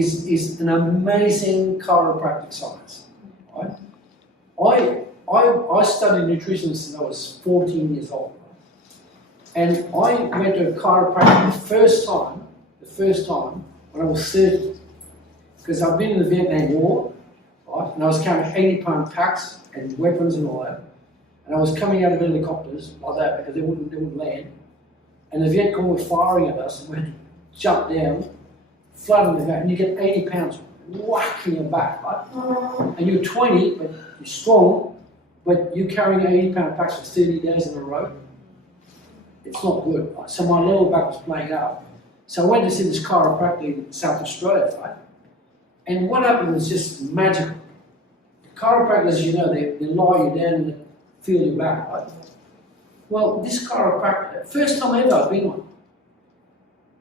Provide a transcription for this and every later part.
is an amazing chiropractic science. Right? I studied nutrition since I was 14 years old. And I went to a chiropractor the first time when I was 30. Because I've been in the Vietnam War, right? And I was carrying 80-pound packs and weapons and all that. And I was coming out of helicopters like that because they wouldn't land. And the Viet Cong were firing at us and we had to jump down, flood on the back, and you get 80 pounds whacking your back, right? And you're 20, but you're strong, but you're carrying 80-pound packs for 30 days in a row. It's not good. Right? So my lower back was playing out. So I went to see this chiropractor in South Australia, right? And what happened was just magical. The chiropractors, you know, they lie you down and feel your back, right? Well, this chiropractor, first time ever I've been on.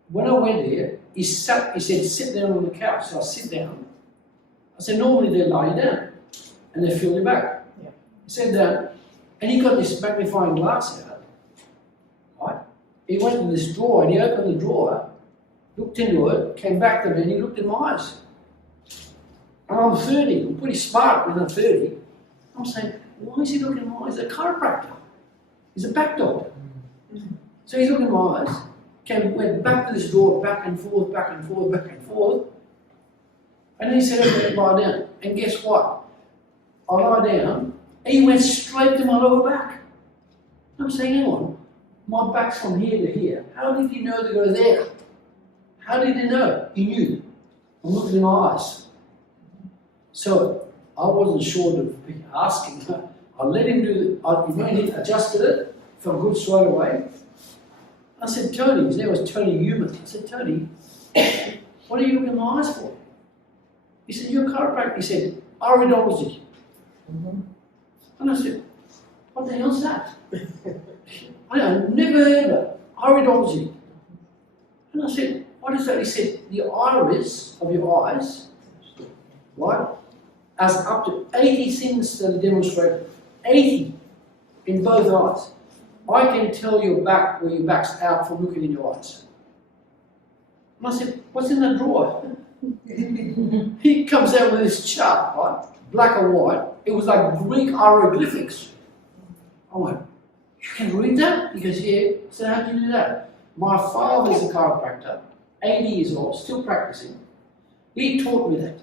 When I went there, he said, sit down on the couch. So I sit down. I said, normally they lie you down and they feel your back. Yeah. He said that, and he got this magnifying glass out, right? He went in this drawer and he opened the drawer, looked into it, came back to me and he looked in my eyes. And I'm 30, I'm pretty smart when I'm 30. I'm saying, why is he looking in my eyes? He's a chiropractor. He's a back doctor. So he's looking in my eyes, went back to this door, back and forth, back and forth, back and forth. And then he said, okay, lie down. And guess what? I lie down, and he went straight to my lower back. I'm saying, hang on, my back's from here to here. How did he know to go there? How did he know? He knew. I'm looking in my eyes. So I wasn't sure of asking. I let him do it. He adjusted it, felt good straight away. I said, Tony, his name was Tony Human. I said, Tony, what are you looking in my eyes for? He said, you're a chiropractor. He said, Iridology. And I said, what the hell's that? I never heard of it. Iridology. And I said, what is that? He said, the iris of your eyes, right, has up to 80 things that are demonstrated. 80 in both eyes. I can tell your back where your back's out from looking in your eyes. And I said, what's in that drawer? He comes out with this chart, right? Black and white. It was like Greek hieroglyphics. I went, you can read that? He goes, yeah. I said, how do you do that? My father's a chiropractor, 80 years old, still practicing. He taught me that.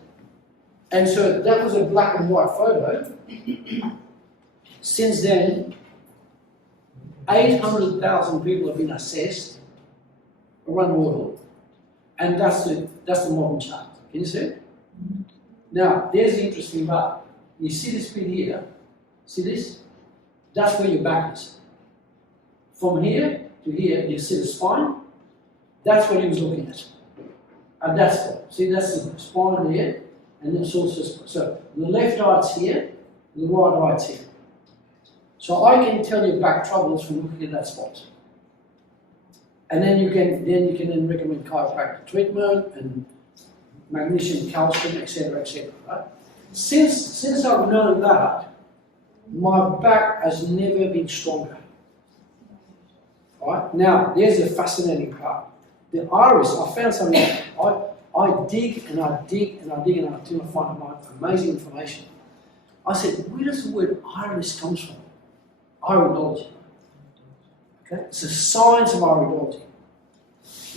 And so that was a black and white photo. Since then, 800,000 people have been assessed around the world, and that's the modern chart. Can you see it? Now, there's the interesting part. You see this bit here? See this? That's where your back is. From here to here, you see the spine? That's what he was looking at. And that's what. See, that's the spine there, and it's also so the left eye's here, the right eye's here. So I can tell you back troubles from looking at that spot. And then you can recommend chiropractic treatment and magnesium, calcium, etc., etc. Right? Since I've known that, my back has never been stronger. Right? Now, there's the fascinating part. The iris, I found something. I dig and I dig and I dig and I until I find amazing information. I said, where does the word iris come from? Iridology. Okay? It's the science of iridology.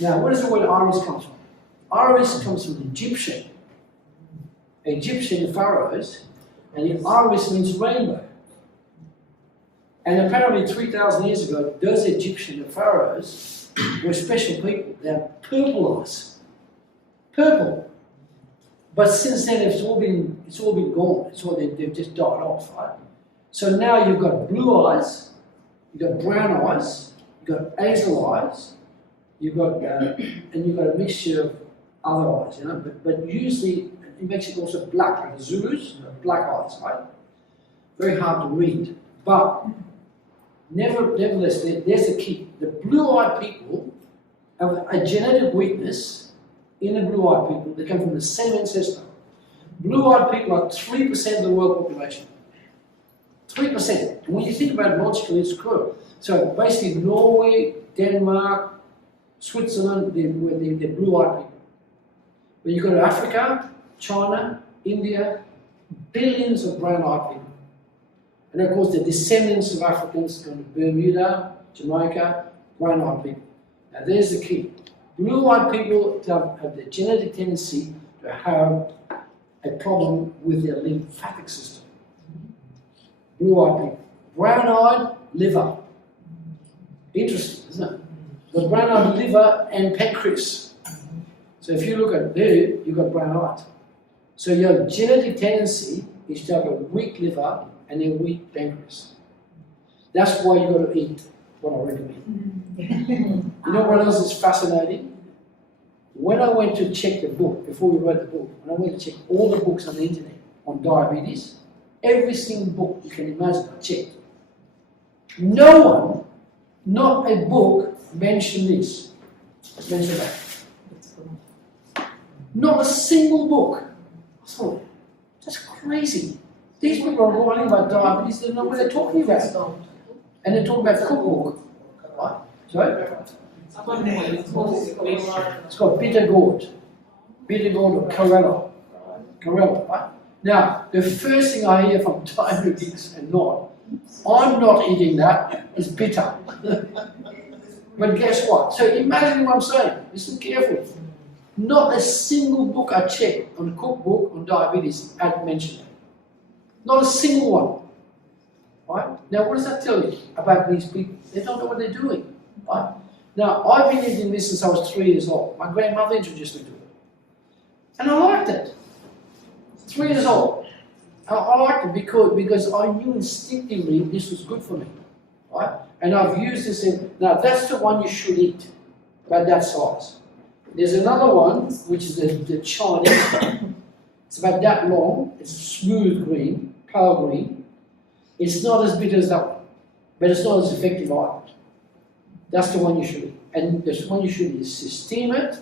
Now, where does the word iris come from? Iris comes from Egyptian pharaohs, and the iris means rainbow. And apparently 3,000 years ago, those Egyptian pharaohs were special people. They had purple eyes. Purple. But since then, it's all been gone. They've just died off, right? So now you've got blue eyes, you've got brown eyes, you've got hazel eyes, you've got and you've got a mixture of other eyes, you know. But usually it makes it also black, like the Zulus, black eyes, right? Very hard to read. But nevertheless, there's the key. The blue-eyed people have a genetic weakness in the blue-eyed people. They come from the same ancestor. Blue-eyed people are 3% of the world population. 3%. And when you think about it logically, it's true. So basically, Norway, Denmark, Switzerland, they're blue-eyed people. When you go to Africa, China, India, billions of brown-eyed people. And of course, the descendants of Africans go to Bermuda, Jamaica, brown-eyed people. Now there's the key. Blue-eyed people have the genetic tendency to have a problem with their lymphatic system. Blue-eyed people. Brown-eyed, liver. Interesting, isn't it? The brown-eyed liver and pancreas. So if you look at there, you've got brown eyes. So your genetic tendency is to have a weak liver and a weak pancreas. That's why you've got to eat what I recommend. You know what else is fascinating? When I went to check the book, before we read the book, when I went to check all the books on the internet on diabetes, every single book you can imagine I checked. No one, not a book, mentioned this. Mentioned that. Not a single book. I thought, that's crazy. These people are writing about diabetes, they don't know what they're talking about. And they're talking about cookbook. Right? Sorry? It's called bitter gourd. Bitter gourd or Corella. Corella, right? Now, the first thing I hear from diabetics and not, I'm not eating that, it's bitter. But guess what? So imagine what I'm saying. Listen carefully. Not a single book I checked on a cookbook on diabetes had mentioned it. Not a single one. Right? Now, what does that tell you about these people? They don't know what they're doing. Right? Now, I've been eating this since I was 3 years old. My grandmother introduced me to it. And I liked it. 3 years old. I liked it because I knew instinctively this was good for me. Right? And I've used this in, now that's the one you should eat, about that size. There's another one, which is the Chinese one. It's about that long, it's smooth green, pale green. It's not as bitter as that one, but it's not as effective either. That's the one you should eat. And the one you should eat is to steam it,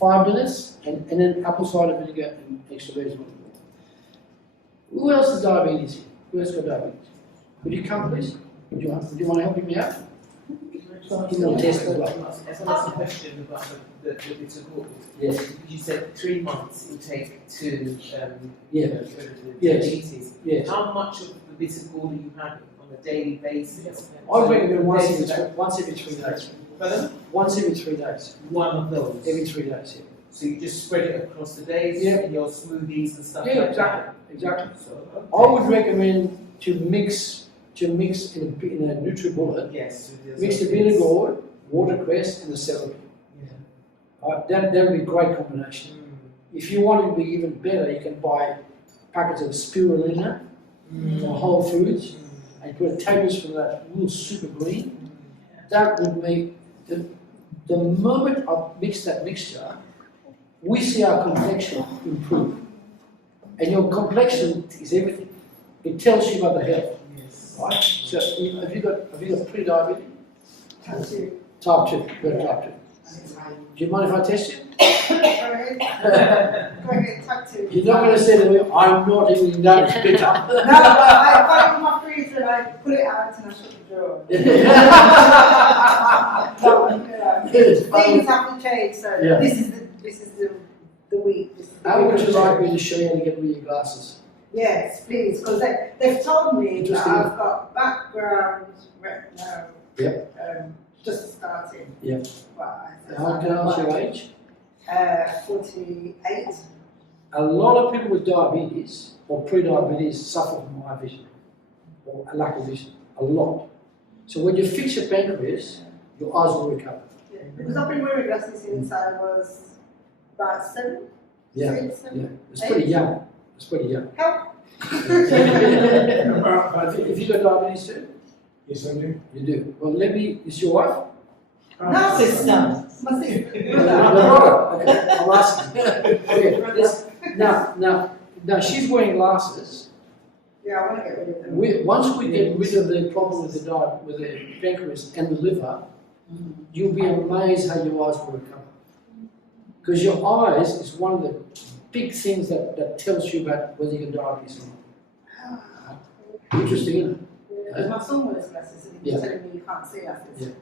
5 minutes, and then apple cider vinegar and extra virgin olive oil. Who else has diabetes here? Who else got diabetes? Could you come, please? Would you want to help me out? Give me a test as well. As well as a question about the bitter gourd. Yes. You said 3 months it will take to Yes. diabetes. Yes. How much of the bitter gourd are you having on a daily basis? I recommend once every 3 days. Pardon? Once every 3 days. One of those. Every 3 days, yeah. So you just spread it across the days in your smoothies and stuff Yeah, like exactly. that? Exactly. So, I would recommend to mix in a NutriBullet. Yes. Mix the bitter gourd, watercress, and the celery. Yeah. That would be a great combination. If you want it to be even better, you can buy packets of spirulina from Whole Foods and put a tablespoon of that real super green. That would make the moment I mix that mixture, we see our complexion improve. And your complexion is everything. It tells you about the health. Right? So have you got pre-diabetic? Type 2. Type 2. You've got type 2. Do you mind if I test you? Go ahead. Go ahead, type 2. You're not going to say to me, I'm not eating that, it's bitter. No, but I got it in my freezer and I put it out and I shut the drawer. Things have to change, so Yeah. this is the week. How would you like me to show you how to get rid of your glasses? Yes, please, because they've told me that I've got background retinal, just starting. Yeah. But How can I ask your age? 48. A lot of people with diabetes or pre-diabetes suffer from high vision or a lack of vision. A lot. So when you fix your pancreas, your eyes will recover. Yeah. Because I've been wearing glasses since I was about 7. Yeah. 6, 7, Yeah. It's pretty young. It's pretty young. Help. If you got diabetes too? Yes, I do. You do. Well, let me. Is your wife? No, sister. My sister. Okay, I'm asking. Okay. Now she's wearing glasses. Yeah, I want to get rid of them. Once we get rid of the problem with the pancreas and the liver, you'll be amazed how your eyes will recover. Because your eyes is one of the big things that tells you about whether you can diabetes or not. Interesting, isn't it? Yeah, my son wears glasses and he's telling me you can't see glasses.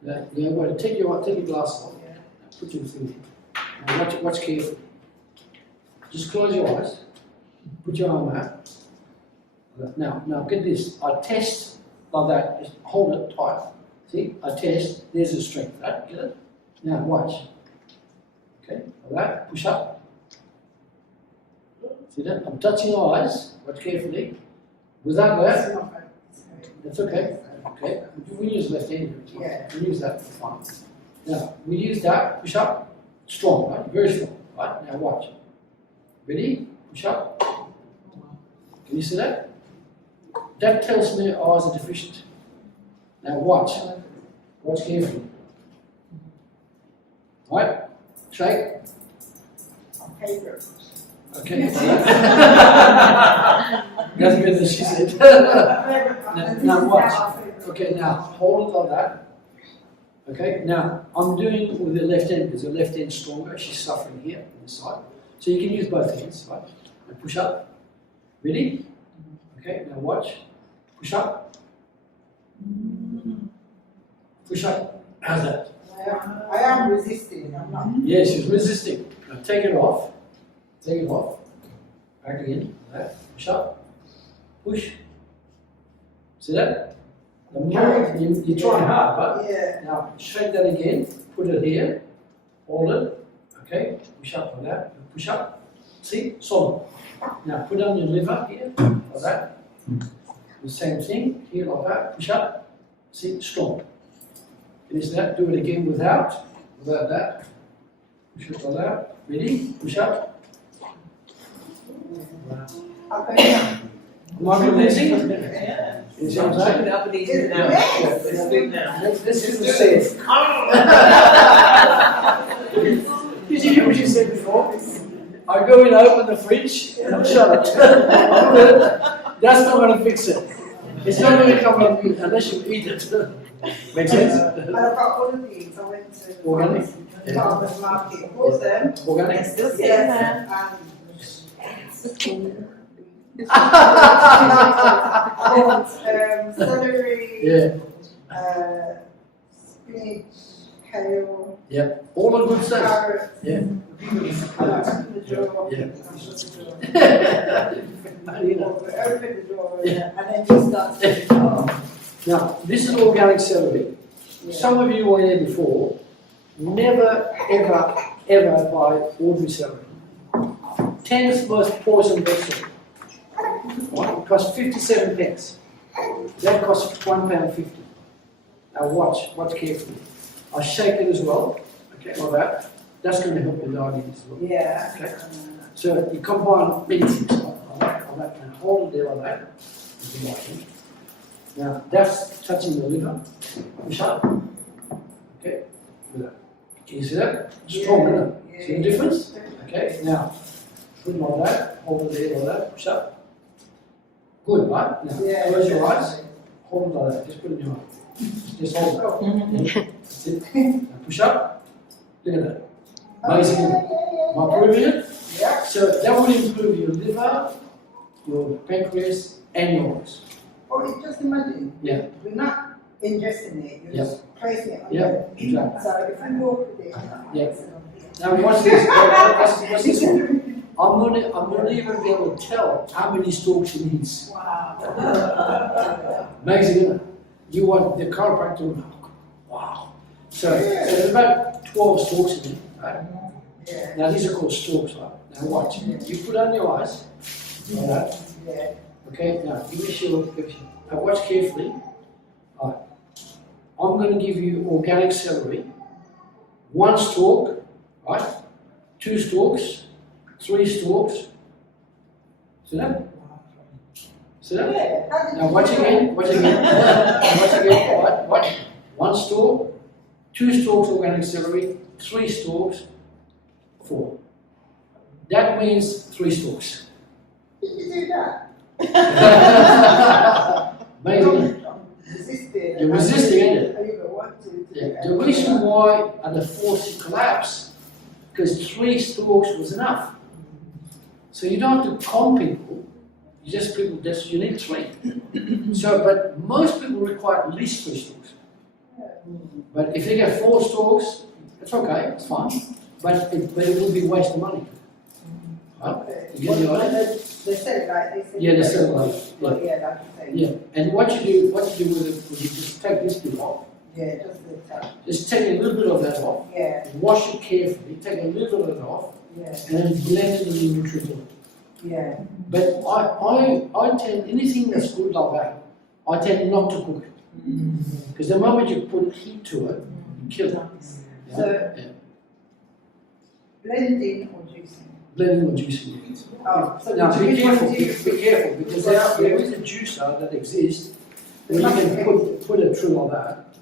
Yeah, well, take your glasses off. Yeah. Put your thing in. Watch carefully. Just close your eyes. Put your arm out. Now get this. I test like that. Just hold it tight. See? I test. There's the strength. Right? Get it? Now watch. Okay? Like that. Push up. See that? I'm touching your eyes. Watch carefully. Without that. That's okay. Okay. We use left hand. Yeah. We use that. Fine. Now we use that. Push up. Strong. Right? Very strong. Right? Now watch. Ready? Push up. Can you see that? That tells me your eyes are deficient. Now watch. Watch carefully. Right? Shake. Okay. That's better than she said. now watch. Okay, now hold it like that. Okay, now I'm doing it with the left hand because the left hand's stronger. She's suffering here on this side. So you can use both hands, right? And push up. Ready? Okay, now watch. Push up. Push up. How's that? I am resisting. I'm not. Yeah, she's resisting. Now take it off. Take it off. Back again. Right. Push up. Push. See that? The more you're trying hard, but Yeah. now shake that again. Put it here. Hold it. Okay. Push up like that. Push up. See? Solid. Now put on your liver here. Like that. The same thing. Here like that. Push up. See? Strong. Finish that. Do it again without that. Push it like that. Ready? Push up. Okay. Am I convincing? Yeah. You see what I'm Keep saying? it up and easy now. Yes. Yeah, it's good now. This is the safe. Did you hear what you said before? I go in, open the fridge, and I shut it. That's not going to fix it. It's not going to come up unless you eat it. Make sense? And I've got all of these. I went to Organic? farmers market. Bought them. Organic? Still sitting Yes. there. Celery, Yeah. spinach, kale, Yep. All the good stuff. carrots. Yeah. Open the drawer. Yeah. Open the drawer, yeah. And then you start to Now, this is organic celery. Some of you were here before. Never, ever, ever buy ordinary celery. 10th most poison vegetable. Right? It costs 57 pence. That costs £1.50. Now watch carefully. I shake it as well. Okay, like that. That's going to help your diabetes as well. Yeah. Okay. So you combine many things like that, and hold it there like that. If you like it. Now that's touching the liver. Push up. Okay. With that. Can you see that? Strong, isn't it? See the difference? Okay. Now put it like that. Hold it there like that. Push up. Good, right? Now close your eyes. Hold it like that. Just put it in your eye. Just hold it. That's it. Now push up. Look at that. Amazing. Am I proving it? Yeah. So that would improve your liver, your pancreas, and your lungs. Or just imagine. Yeah. We're not ingesting it. You're Yeah. just placing it on Yeah, the exactly. So if you walk with it, Yeah. Now watch this. Watch this one. I'm not even be able to tell how many stalks he needs. Wow. Amazing, isn't it? You want the chiropractor. Wow. So there's about 12 stalks in it. Right? Yeah. Now these are called stalks, right? Now watch. You put on your eyes. Like that. Yeah. Okay, now give me your picture. Now watch carefully. All right. I'm going to give you organic celery. 1 stalk, right? 2 stalks, 3 stalks. See that? See that? Yeah. Now watch again, watch again. Watch again. Right, watch. 1 stalk, 2 stalks organic celery, 3 stalks, 4. That means 3 stalks. Did you do that? Amazing. Resisting. You're resisting, isn't it? And you go 1, 2, 3. Yeah. The reason why the force collapsed, because 3 stalks was enough. So you don't have to con people. You just people just you need 3. So, but most people require at least 3 stalks. But if they get 4 stalks, it's okay, it's fine. But it will be a waste of money. Okay. You get the idea? They said like, they said. Yeah, they said like, yeah. Well, yeah, like you say. Yeah, and what you do with it, is you just take this bit off, Yeah, just the top. just take a little bit of that off, Yeah, wash it carefully, take a little of it off, yeah, and then blend it in the nutritional. yeah. But I tend, anything that's good like that, I tend not to cook it. Because the moment you put heat to it, you kill it. Yeah? So- Yeah. Blending or juicing? Blending or juicing. Oh, so Now the be juice careful, one be juice- careful, because there is a juicer that exists where you can put it through like that.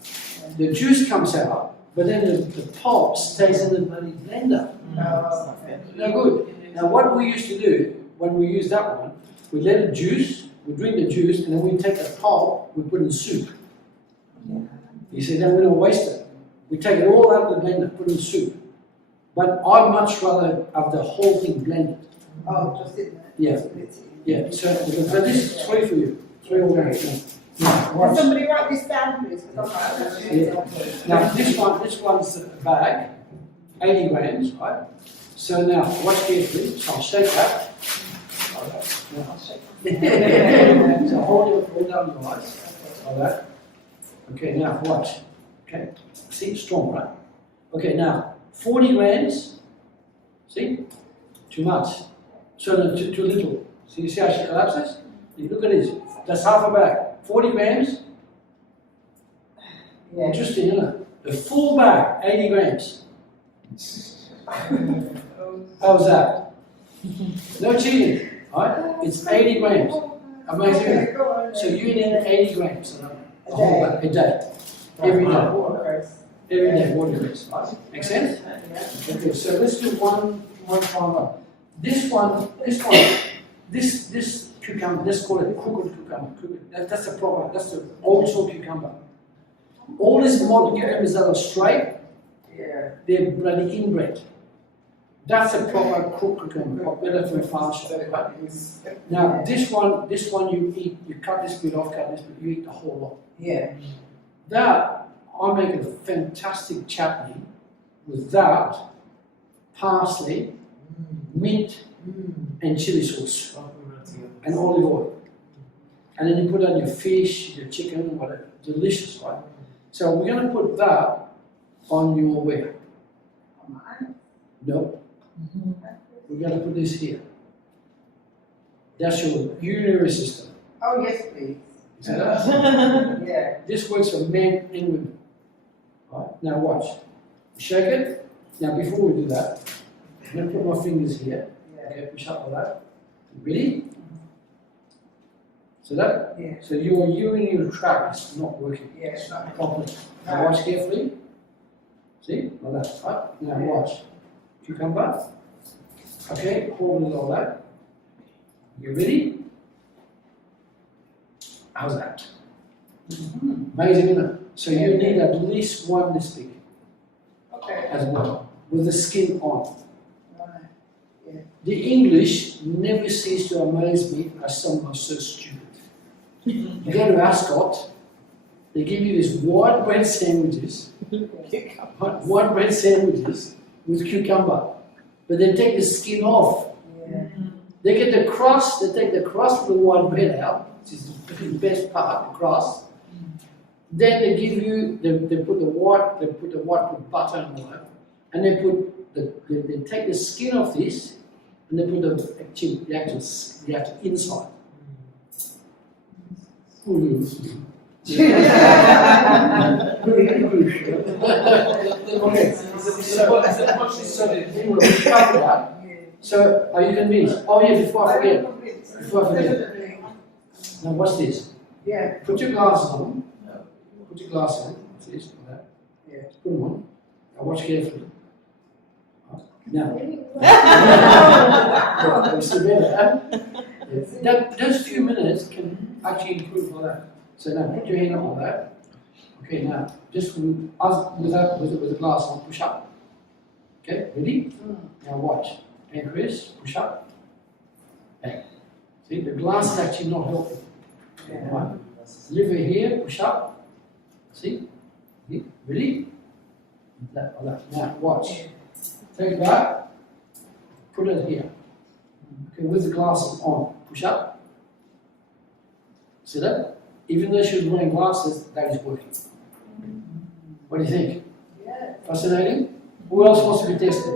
The juice comes out, but then the pulp stays in the bloody blender. Oh, okay. No good. Now what we used to do, when we used that one, we let it juice, we drink the juice, and then we take the pulp, we put in soup. You see, then we don't waste it. We take it all out of the blender, put it in soup. But I much rather have the whole thing blended. Oh, just in there? Yeah. Yeah, so this is 3 for you. 3 organic. Now, Can watch. somebody write this down, please? Because I'm not Yeah. Now this one's a bag, 80 grams, right? So now, watch carefully. So I'll shake that. Now, so hold down your eyes. Like that. Okay, now watch. Okay, see, it's strong, right? Okay, now 40 grams. See, too much. So no, too little. So you see how she collapses? You look at this. That's half a bag. 40 grams. Yeah. Interesting, isn't it? The full bag, 80 grams. How's that? No cheating, right? It's 80 grams. Amazing. Okay, go on. So you need 80 grams A a whole bag, a day. Every day. Water. Every day, water is, right? Make sense? Yeah. Okay, so let's do one time. This cucumber, let's call it crooked cucumber. That's the proper, that's the old school cucumber. All these modern cucumbers that are straight, Yeah. they're bloody inbred. That's a proper crooked cucumber, better for a farm shop. Right? Now this one you eat, you cut this bit off, you eat the whole lot. Yeah. That, I make a fantastic chutney with that, parsley, mint, and chili sauce, and olive oil. And then you put on your fish, your chicken, whatever. Delicious, right? So we're going to put that on your where? No. We're going to put this here. That's your urinary system. Oh, yes, please. See that? Yeah. This works for men and women. Right? Now watch. Shake it. Now before we do that, I'm going to put my fingers here. Yeah. Okay, push up like that. Ready? So that? Yeah. So your urinary tract is not working Yeah, it's not. properly. Now watch carefully. See? Like that. Right? Now watch. Cucumber. Okay, hold it like that. You ready? How's that? Amazing, isn't it? So you need at least one this big Okay. as well, with the skin on. Right. The English never cease to amaze me as some are so stupid. You go to Ascot, they give you these white bread sandwiches, white bread sandwiches with cucumber, but they take the skin off. Yeah. They get the crust, they take the crust of the white bread out, which is the best part, the crust. Then they give you, they put the white with butter and all that, and they take the skin off this, and they put the actual inside. Okay, so are you convinced? Oh yeah, before I forget. Now watch this. Yeah. Put your glasses on. Put your glasses on. See this? Like that. Yeah. Put them on. Now watch carefully. Now. You see better, huh? Those few minutes can actually improve all that. So now put your hand up on that. Okay, now just with the glass on, push up. Okay, ready? Now watch. Pancreas, push up. Bang. See, the glass is actually not helping. Yeah. Right? Liver here, push up. See? Ready? Like that. Now watch. Take it back. Put it here. Okay, with the glasses on, push up. See that? Even though she was wearing glasses, that is working. What do you think? Yeah. Fascinating? Who else wants to be tested?